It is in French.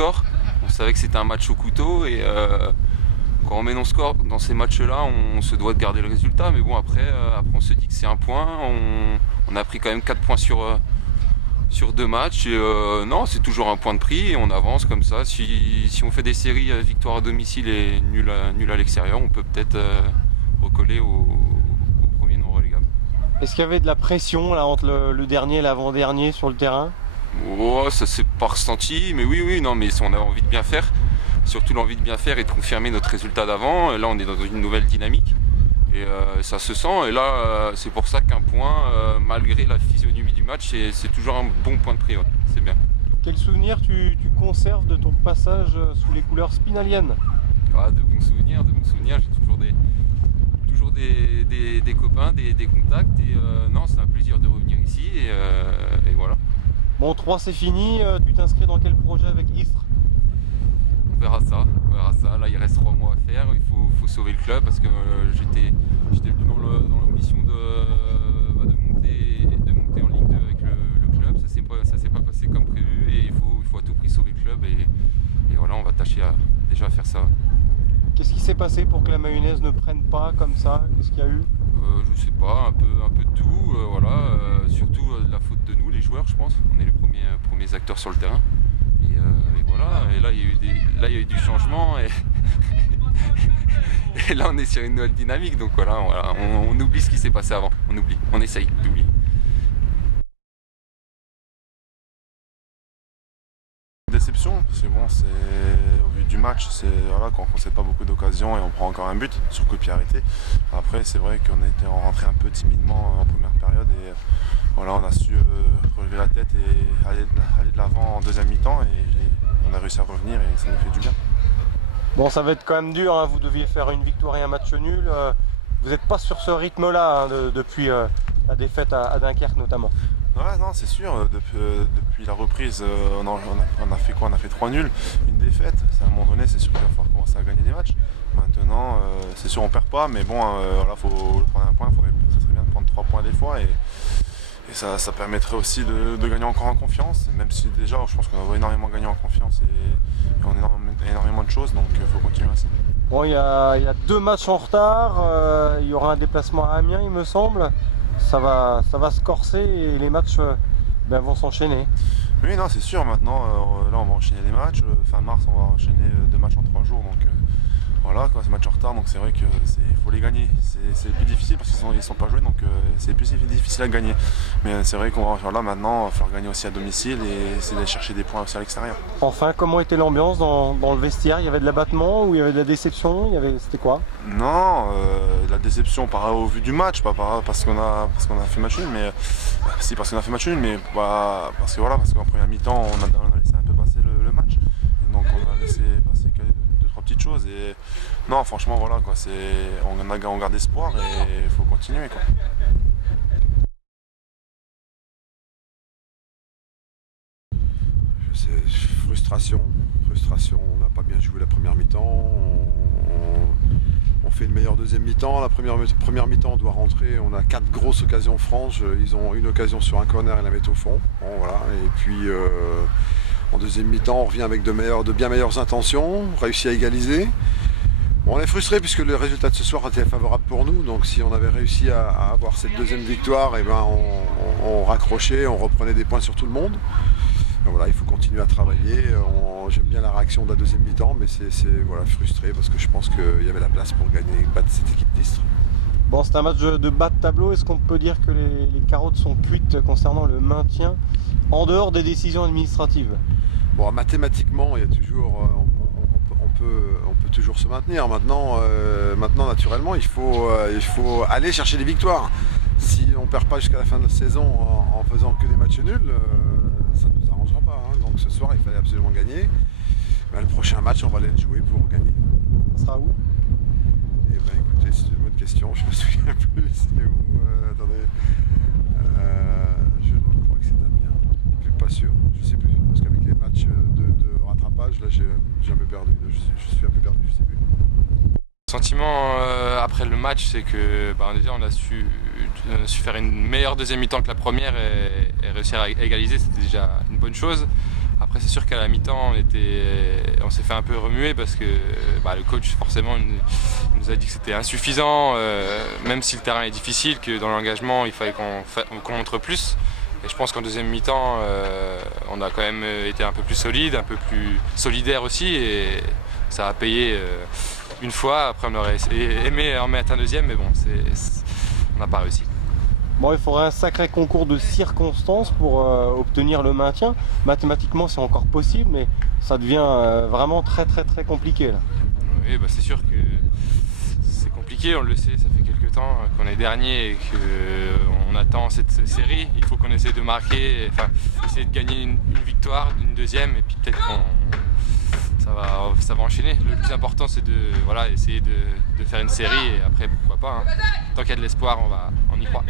score. On savait que c'était un match au couteau et quand on met nos scores dans ces matchs-là, on se doit de garder le résultat. Mais bon, après on se dit que c'est un point. On a pris quand même 4 points sur 2 matchs. Et non, c'est toujours un point de prix et on avance comme ça. Si on fait des séries victoire à domicile et nul à l'extérieur, on peut peut-être recoller au premier non relégable. Est-ce qu'il y avait de la pression là, entre le dernier et l'avant-dernier sur le terrain? Oh, ça s'est pas ressenti, mais oui, non, mais on a envie de bien faire. Surtout l'envie de bien faire et de confirmer notre résultat d'avant. Là, on est dans une nouvelle dynamique et ça se sent. Et là, c'est pour ça qu'un point, malgré la physionomie du match, c'est toujours un bon point de prix. Ouais. C'est bien. Quel souvenir tu conserves de ton passage sous les couleurs spinaliennes? De bons souvenirs. J'ai toujours des copains, des contacts. Et non, c'est un plaisir de revenir ici. Et voilà. Bon, 3 c'est fini. Tu t'inscris dans quel projet avec Istres? On verra ça. Là, il reste 3 mois à faire. Il faut sauver le club parce que j'étais venu dans l'ambition de monter en Ligue 2 avec le club. Ça s'est pas passé comme prévu et il faut à tout prix sauver le club. Et voilà, on va tâcher déjà à faire ça. Qu'est-ce qui s'est passé pour que la mayonnaise ne prenne pas comme ça? Qu'est-ce qu'il y a eu? Je sais pas, un peu de tout. Surtout de la faute de nous, les joueurs, je pense. On est les premiers acteurs sur le terrain. Et voilà, et là il y a eu du changement et là on est sur une nouvelle dynamique, donc voilà, on oublie ce qui s'est passé avant, on essaye d'oublier. Déception, parce que bon, au vu du match, quand on ne concède pas beaucoup d'occasions et on prend encore un but sur coup de pied arrêté. Après, c'est vrai qu'on était rentré un peu timidement en première période et voilà, on a su relever la tête et aller de l'avant en deuxième mi-temps et on a réussi à revenir et ça nous fait du bien. Bon, ça va être quand même dur, hein. Vous deviez faire une victoire et un match nul. Vous n'êtes pas sur ce rythme-là depuis la défaite à Dunkerque notamment. Ouais, non, c'est sûr. Depuis la reprise, on a fait quoi? On a fait 3 nuls, une défaite. À un moment donné, c'est sûr qu'il va falloir commencer à gagner des matchs. Maintenant, c'est sûr, on perd pas, mais bon, voilà, faut prendre un point. Ça serait bien de prendre 3 points des fois. Et ça permettrait aussi de gagner encore en confiance. Même si déjà, je pense qu'on a énormément gagné en confiance et on a énormément de choses, donc il faut continuer ainsi. Bon, il y a 2 matchs en retard. Il y aura un déplacement à Amiens, il me semble. Ça va se corser et les matchs vont s'enchaîner. Oui, non, c'est sûr. Maintenant, là, on va enchaîner les matchs. Fin mars, on va enchaîner 2 matchs en 3 jours. Donc voilà, quoi, c'est match en retard. Donc c'est vrai qu'il faut les gagner. C'est plus difficile parce qu'ils sont pas joués. Donc c'est plus difficile à gagner. Mais c'est vrai qu'on va maintenant faire gagner aussi à domicile et essayer d'aller chercher des points aussi à l'extérieur. Enfin, comment était l'ambiance dans le vestiaire? Il y avait de l'abattement ou il y avait de la déception? C'était quoi? Non, la déception au vu du match, pas parce qu'on a fait match nul, mais si parce qu'on a fait match nul, mais parce qu'en première mi-temps on a laissé un peu passer le match, et donc on a laissé passer 2-3 petites choses et non, franchement voilà quoi, on garde espoir et il faut continuer quoi. C'est frustration, on n'a pas bien joué la première mi-temps, on fait une meilleure deuxième mi-temps, la première mi-temps on doit rentrer, on a 4 grosses occasions franches, ils ont une occasion sur un corner et la mettent au fond, bon, voilà. Et puis en deuxième mi-temps on revient avec de bien meilleures intentions, on réussit à égaliser. Bon, on est frustré puisque le résultat de ce soir était favorable pour nous, donc si on avait réussi à avoir cette deuxième victoire, on raccrochait, on reprenait des points sur tout le monde. Donc voilà, il faut continuer à travailler. J'aime bien la réaction de la deuxième mi-temps, mais c'est frustré parce que je pense qu'il y avait la place pour gagner et battre cette équipe d'Istres. Bon, c'est un match de bas de tableau. Est-ce qu'on peut dire que les carottes sont cuites concernant le maintien en dehors des décisions administratives? Bon, mathématiquement, il y a toujours, on peut toujours se maintenir. Maintenant, naturellement, il faut aller chercher des victoires. Si on ne perd pas jusqu'à la fin de la saison en faisant que des matchs nuls, ça ne nous arrangera pas. Hein. Donc ce soir, il fallait absolument gagner. Le prochain match, on va aller le jouer pour gagner. Ça sera où? Eh bien écoutez, c'est une bonne question. Je ne me souviens plus. C'est où attendez. Je crois que c'est Amiens. Je ne suis pas sûr. Je ne sais plus. Parce qu'avec les matchs de rattrapage, là, j'ai un peu perdu. Je suis un peu perdu. Je ne sais plus. Le sentiment après le match, c'est que déjà on a su faire une meilleure deuxième mi-temps que la première et réussir à égaliser, c'était déjà une bonne chose. Après c'est sûr qu'à la mi-temps on s'est fait un peu remuer parce que le coach forcément nous a dit que c'était insuffisant, même si le terrain est difficile, que dans l'engagement il fallait qu'on montre plus. Et je pense qu'en deuxième mi-temps on a quand même été un peu plus solide, un peu plus solidaire aussi, et ça a payé une fois. Après on aurait aimé en mettre un deuxième, mais bon, on n'a pas réussi. Bon, il faudrait un sacré concours de circonstances pour obtenir le maintien. Mathématiquement, c'est encore possible, mais ça devient vraiment très compliqué là. Oui, c'est sûr que c'est compliqué, on le sait, ça fait quelques temps qu'on est dernier et qu'on attend cette série. Il faut qu'on essaie de marquer, essayer de gagner une victoire, une deuxième, et puis peut-être ça va enchaîner. Le plus important, c'est essayer de faire une série, et après pourquoi pas. Tant qu'il y a de l'espoir, on y croit.